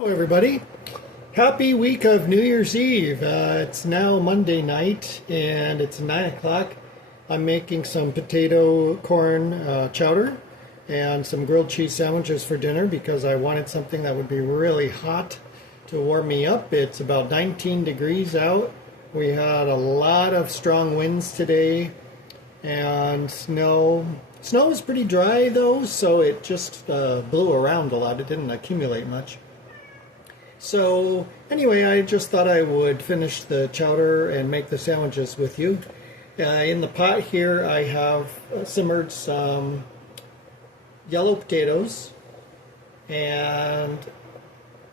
Hello everybody. Happy week of New Year's Eve. It's now Monday night and it's 9 o'clock. I'm making some potato corn chowder and some grilled cheese sandwiches for dinner because I wanted something that would be really hot to warm me up. It's about 19 degrees out. We had a lot of strong winds today and snow. Snow was pretty dry though, so it just blew around a lot. It didn't accumulate much. So anyway, I just thought I would finish the chowder and make the sandwiches with you. In the pot here I have simmered some yellow potatoes and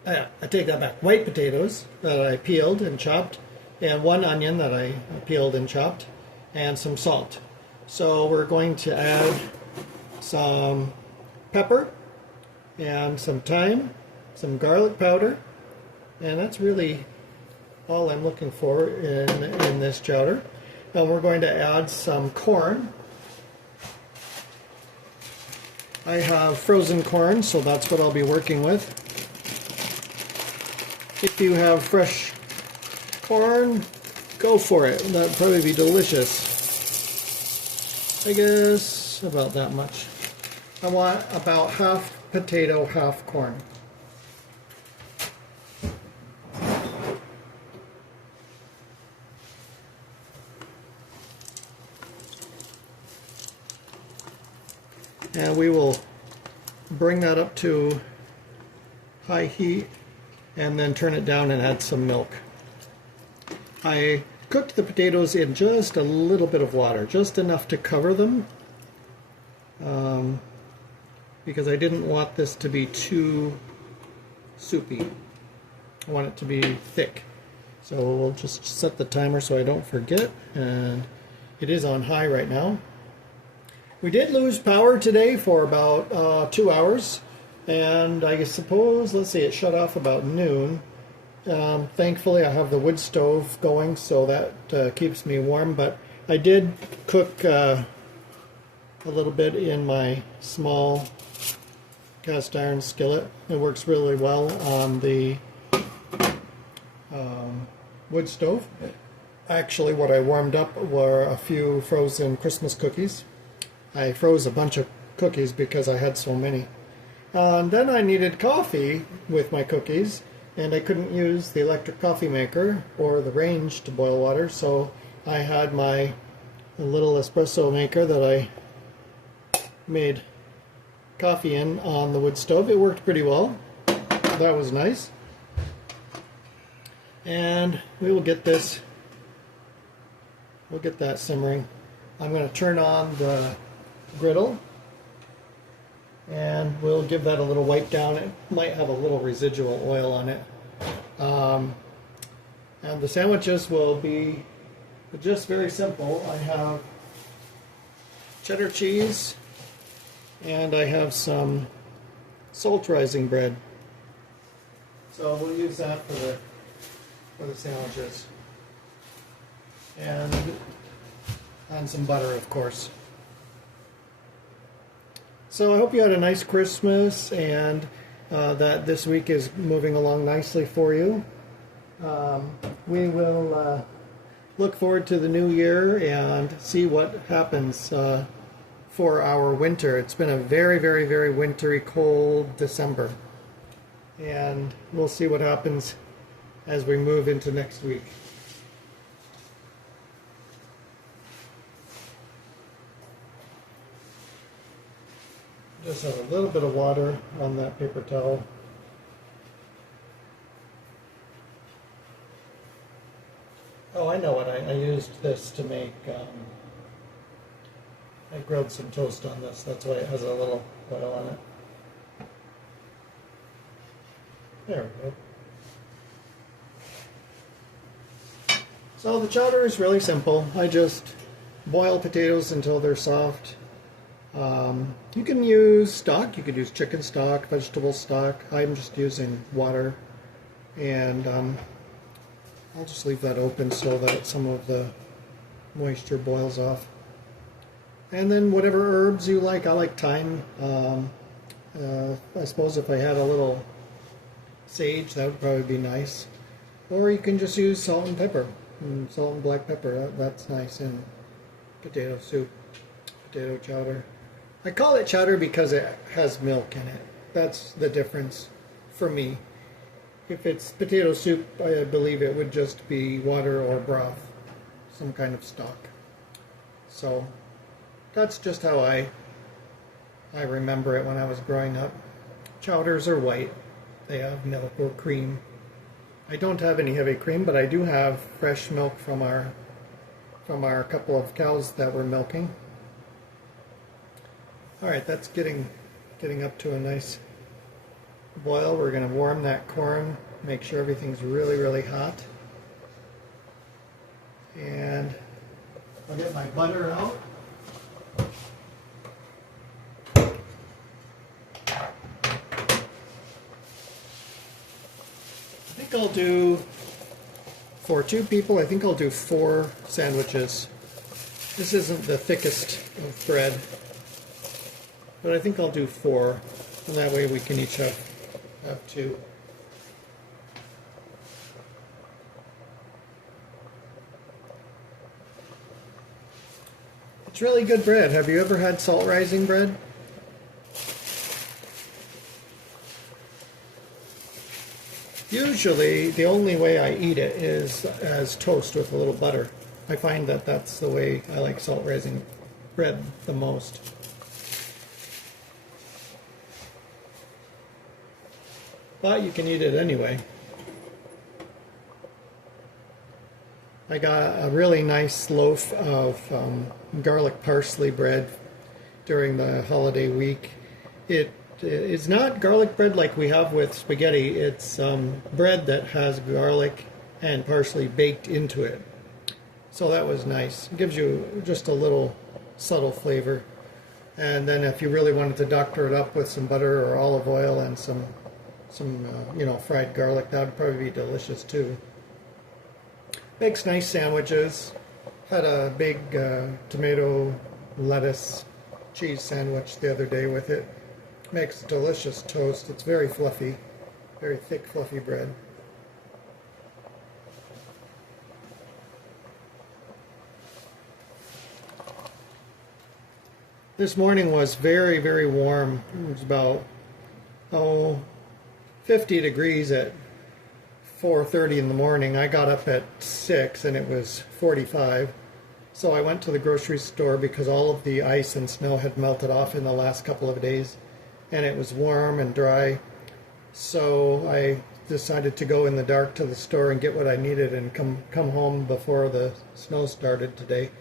I take that back, white potatoes that I peeled and chopped, and one onion that I peeled and chopped, and some salt. So we're going to add some pepper and some thyme, some garlic powder, and that's really all I'm looking for in this chowder. And we're going to add some corn. I have frozen corn, so that's what I'll be working with. If you have fresh corn, go for it. That'd probably be delicious. I guess about that much. I want about half potato, half corn. And we will bring that up to high heat and then turn it down and add some milk. I cooked the potatoes in just a little bit of water, just enough to cover them, because I didn't want this to be too soupy. I want it to be thick. So we'll just set the timer so I don't forget, and it is on high right now. We did lose power today for about 2 hours, and I suppose, let's see, it shut off about noon. Thankfully I have the wood stove going, so that keeps me warm, but I did cook a little bit in my small cast iron skillet. It works really well on the wood stove. Actually, what I warmed up were a few frozen Christmas cookies. I froze a bunch of cookies because I had so many. And then I needed coffee with my cookies, and I couldn't use the electric coffee maker or the range to boil water, so I had my little espresso maker that I made coffee in on the wood stove. It worked pretty well. That was nice. And we will get this, we'll get that simmering. I'm going to turn on the griddle and we'll give that a little wipe down. It might have a little residual oil on it. And the sandwiches will be just very simple. I have cheddar cheese and I have some salt rising bread. So we'll use that for the sandwiches. And some butter, of course. So I hope you had a nice Christmas and that this week is moving along nicely for you. We will look forward to the new year and see what happens for our winter. It's been a very, very, very wintry, cold December. And we'll see what happens as we move into next week. Just have a little bit of water on that paper towel. Oh, I know what I used this to make. I grilled some toast on this. That's why it has a little oil on it. There we go. So the chowder is really simple. I just boil potatoes until they're soft. You can use stock, you could use chicken stock, vegetable stock. I'm just using water, and I'll just leave that open so that some of the moisture boils off. And then whatever herbs you like. I like thyme. I suppose if I had a little sage, that would probably be nice. Or you can just use salt and pepper, salt and black pepper. That's nice in potato soup, potato chowder. I call it chowder because it has milk in it. That's the difference for me. If it's potato soup, I believe it would just be water or broth, some kind of stock. So that's just how I remember it when I was growing up. Chowders are white. They have milk or cream. I don't have any heavy cream, but I do have fresh milk from our couple of cows that we're milking. All right, that's getting up to a nice boil. We're going to warm that corn, make sure everything's really, really hot. And I'll get my butter out. I think I'll do, for 2 people, I think I'll do 4 sandwiches. This isn't the thickest of bread, but I think I'll do 4, and that way we can each have 2. It's really good bread. Have you ever had salt rising bread? Usually, the only way I eat it is as toast with a little butter. I find that that's the way I like salt rising bread the most. But you can eat it anyway. I got a really nice loaf of garlic parsley bread during the holiday week. It's not garlic bread like we have with spaghetti. It's bread that has garlic and parsley baked into it. So that was nice. It gives you just a little subtle flavor. And then if you really wanted to doctor it up with some butter or olive oil and some fried garlic, that would probably be delicious too. Makes nice sandwiches. Had a big tomato, lettuce, cheese sandwich the other day with it. Makes delicious toast. It's very fluffy, very thick, fluffy bread. This morning was very, very warm. It was about 50 degrees at 4:30 in the morning. I got up at 6 and it was 45. So I went to the grocery store because all of the ice and snow had melted off in the last couple of days and it was warm and dry. So I decided to go in the dark to the store and get what I needed and come home before the snow started today.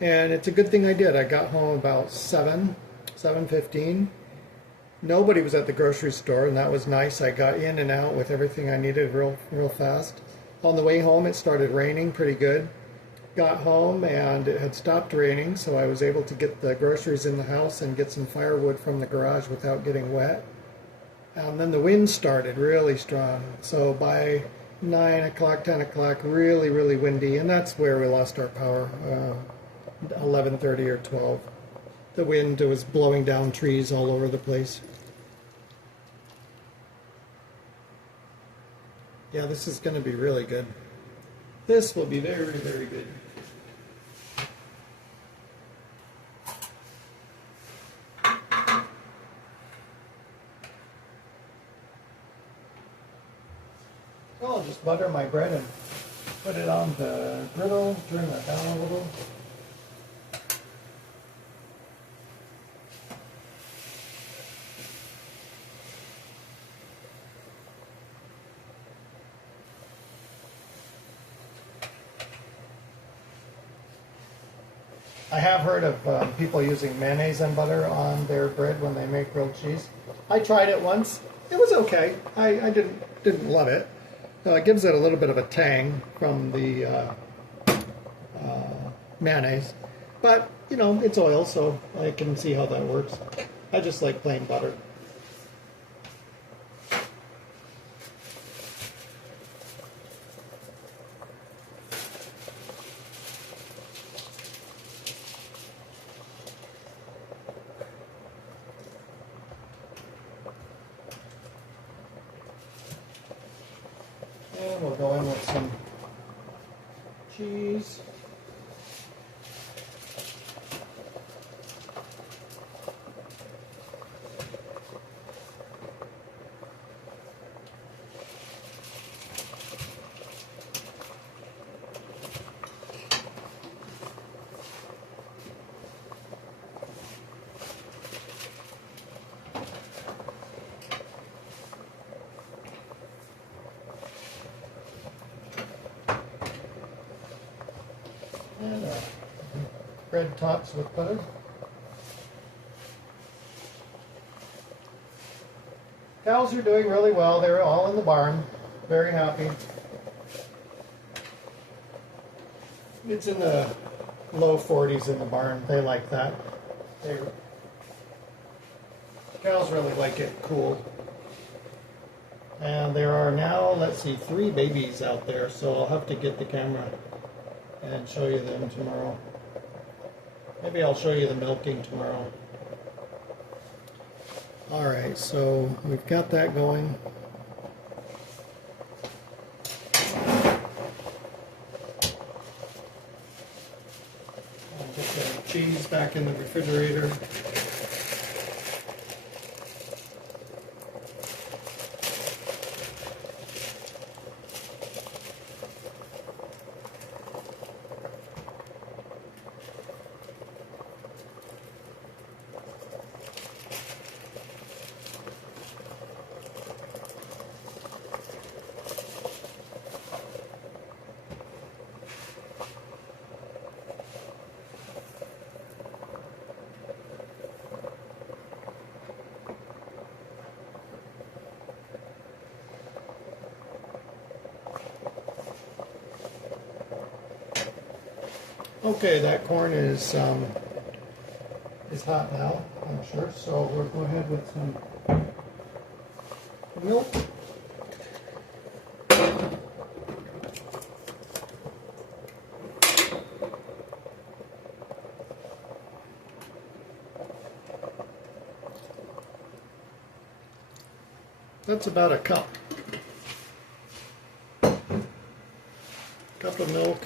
And it's a good thing I did. I got home about 7:15. Nobody was at the grocery store, and that was nice. I got in and out with everything I needed real fast. On the way home, it started raining pretty good. Got home, and it had stopped raining, so I was able to get the groceries in the house and get some firewood from the garage without getting wet. And then the wind started really strong. So by 9 o'clock, 10 o'clock, really, really windy, and that's where we lost our power, 11:30 or 12. The wind was blowing down trees all over the place. Yeah, this is going to be really good. This will be very, very good. So I'll just butter my bread and put it on the griddle, turn it down a little. I have heard of people using mayonnaise and butter on their bread when they make grilled cheese. I tried it once. It was okay. I didn't love it. It gives it a little bit of a tang from the mayonnaise. But, you know, it's oil, so I can see how that works. I just like plain butter. And we'll go in with some cheese. And bread tops with butter. Cows are doing really well. They're all in the barn. Very happy. It's in the low 40s in the barn. They like that. Cows really like it cool. And there are now, let's see, 3 babies out there, so I'll have to get the camera and show you them tomorrow. Maybe I'll show you the milking tomorrow. Alright, so we've got that going. I'll get the cheese back in the refrigerator. Okay, that corn is hot now, I'm sure. So we'll go ahead with some milk. That's about a cup. Cup of milk.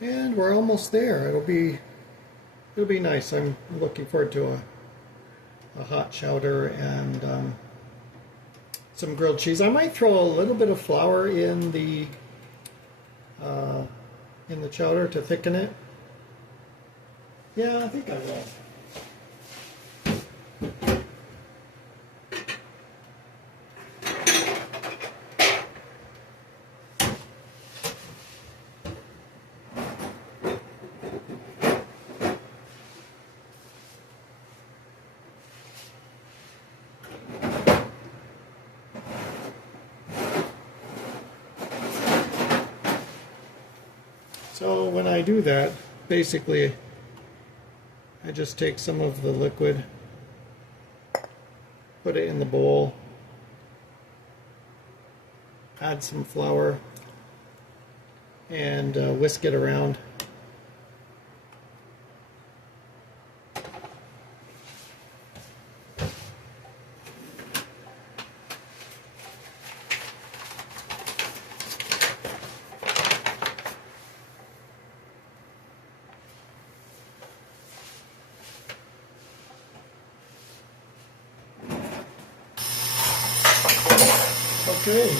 And we're almost there. It'll be nice. I'm looking forward to a hot chowder and some grilled cheese. I might throw a little bit of flour in the chowder to thicken it. Yeah, I think I will. So when I do that, basically I just take some of the liquid, put it in the bowl, add some flour, and whisk it around. Okay,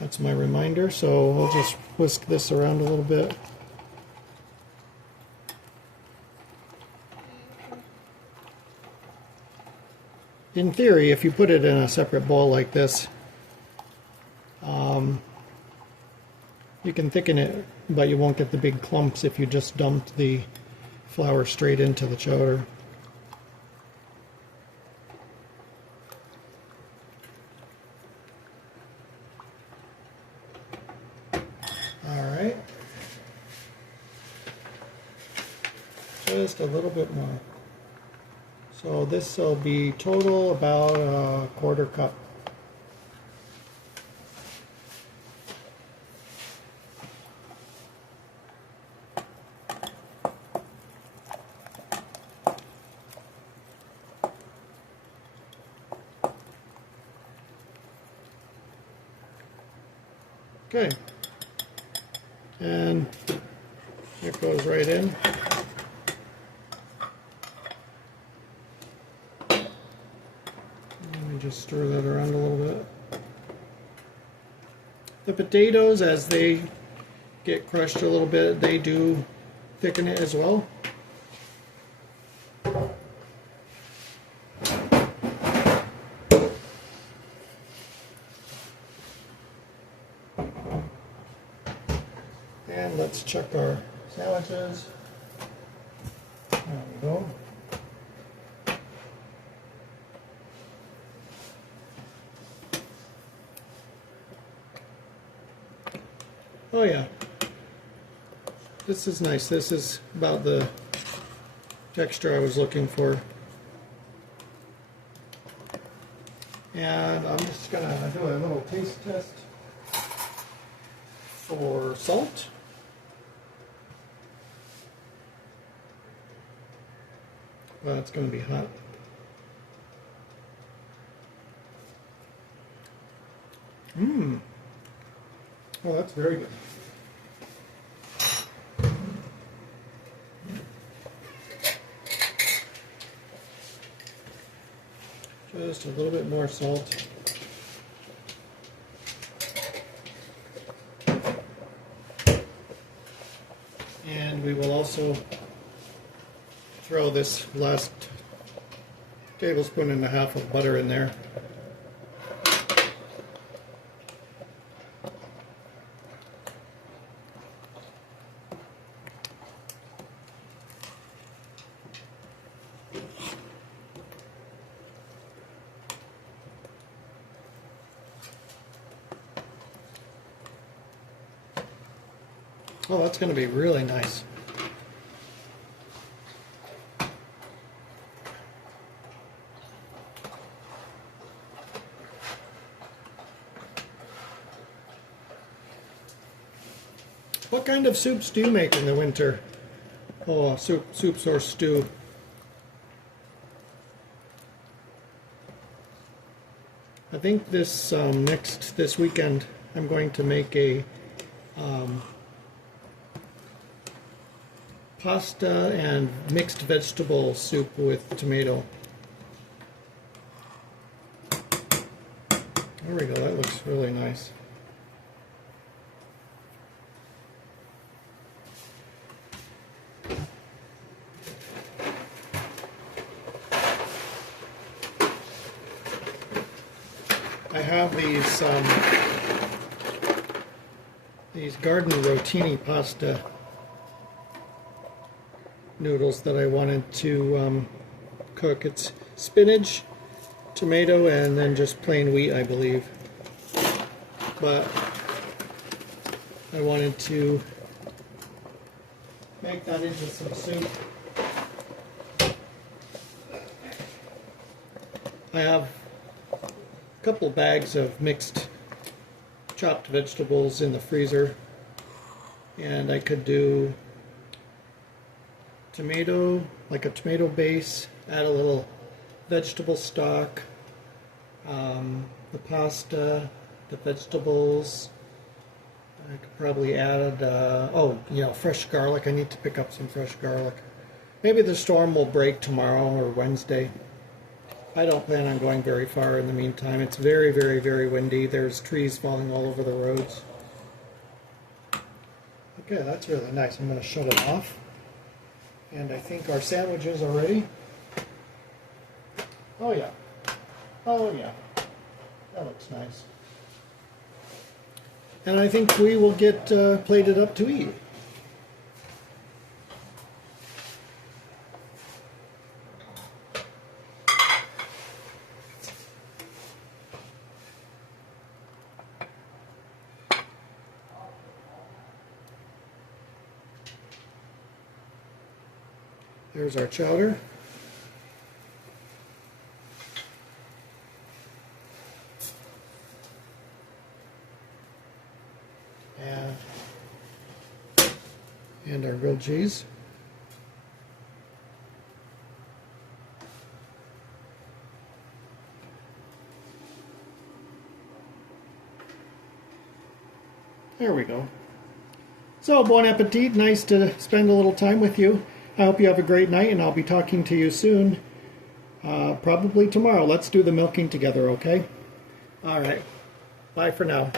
that's my reminder, so we'll just whisk this around a little bit. In theory, if you put it in a separate bowl like this, you can thicken it, but you won't get the big clumps if you just dumped the flour straight into the chowder. Alright, just a little bit more. So this will be total about a quarter cup. Okay. And it goes right in. Let me just stir that around a little bit. The potatoes, as they get crushed a little bit, they do thicken it as well. And let's check our sandwiches. There we go. Oh yeah, this is nice. This is about the texture I was looking for. And I'm just gonna do a little taste test for salt. Well, it's gonna be hot. Mmm. Oh, that's very good. Just a little bit more salt. And we will also throw this last tablespoon and a half of butter in there. Oh, that's going to be really nice. What kind of soups do you make in the winter? Oh, soups or stew. I think this weekend I'm going to make a pasta and mixed vegetable soup with tomato. There we go, that looks really nice. I have these garden rotini pasta noodles that I wanted to cook. It's spinach, tomato, and then just plain wheat, I believe. But I wanted to make that into some soup. I have a couple bags of mixed chopped vegetables in the freezer, and I could do tomato, like a tomato base, add a little vegetable stock, the pasta, the vegetables. I could probably add, fresh garlic. I need to pick up some fresh garlic. Maybe the storm will break tomorrow or Wednesday. I don't plan on going very far in the meantime. It's very, very, very windy. There's trees falling all over the roads. Okay, that's really nice. I'm going to shut it off. And I think our sandwiches are ready. Oh yeah. Oh yeah. That looks nice. And I think we will get plated up to eat. There's our chowder. And our grilled cheese. There we go. So, bon appetit. Nice to spend a little time with you. I hope you have a great night, and I'll be talking to you soon. Probably tomorrow. Let's do the milking together, okay? All right. Bye for now.